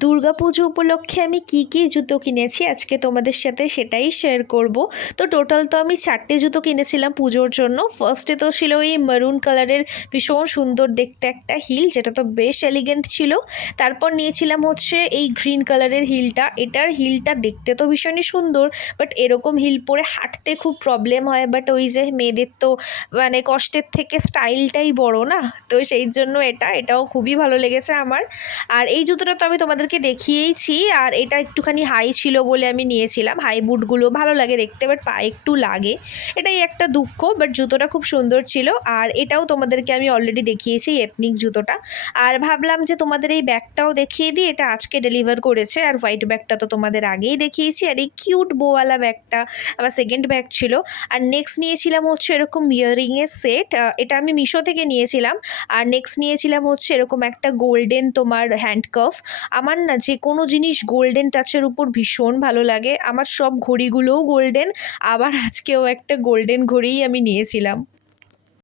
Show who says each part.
Speaker 1: দুর্গাপুজো উপলক্ষে আমি কি কি জুতো কিনেছি আজকে তোমাদের সাথে সেটাই শেয়ার করব। তো টোটাল তো আমি চারটে জুতো কিনেছিলাম পুজোর জন্য। ফার্স্টে তো ছিল এই মারুন কালারের ভীষণ সুন্দর দেখতে একটা হিল যেটা তো বেশ এলিগেন্ট ছিল। তারপর নিয়েছিলাম হচ্ছে এই গ্রিন কালারের হিলটা এটার হিলটা দেখতে তো ভীষণই সুন্দর বাট এরকম হিল পরে হাঁটতে খুব প্রবলেম হয়। বাট ওই যে মেয়েদের তো মানে কষ্টের থেকে স্টাইলটাই বড় না? তো সেই জন্য এটা, এটাও খুবই ভালো লেগেছে আমার। আর এই জুতোটা তো আমি তোমাদেরকে দেখিয়েইছি, আর এটা একটুখানি হাই ছিল বলে আমি নিয়েছিলাম। হাই বুটগুলো ভালো লাগে দেখতে বাট পায়ে একটু লাগে। এটাই একটা দুঃখ বাট জুতোটা খুব সুন্দর ছিল, আর এটাও তোমাদেরকে আমি অলরেডি দেখিয়েছি এথনিক জুতোটা। আর ভাবলাম যে তোমাদের এই ব্যাগটাও দেখিয়ে দিই, এটা আজকে ডেলিভার করেছে, আর হোয়াইট ব্যাগটা তো তোমাদের আগেই দেখিয়েছি, আর এই কিউট বোওয়ালা ব্যাগটা আমার সেকেন্ড ব্যাগ ছিল। আর নেক্সট নিয়েছিলাম হচ্ছে এরকম ইয়ারিংয়ের সেট এটা আমি মিশো থেকে নিয়েছিলাম, আর নেক্সট নিয়েছিলাম হচ্ছে এরকম একটা গোল্ডেন তোমার হ্যান্ডকাফ আমার না যে কোনো জিনিস গোল্ডেন টাচের উপর ভীষণ ভালো লাগে। আমার সব ঘড়িগুলোও গোল্ডেন আবার আজকেও একটা গোল্ডেন ঘড়িই আমি নিয়েছিলাম।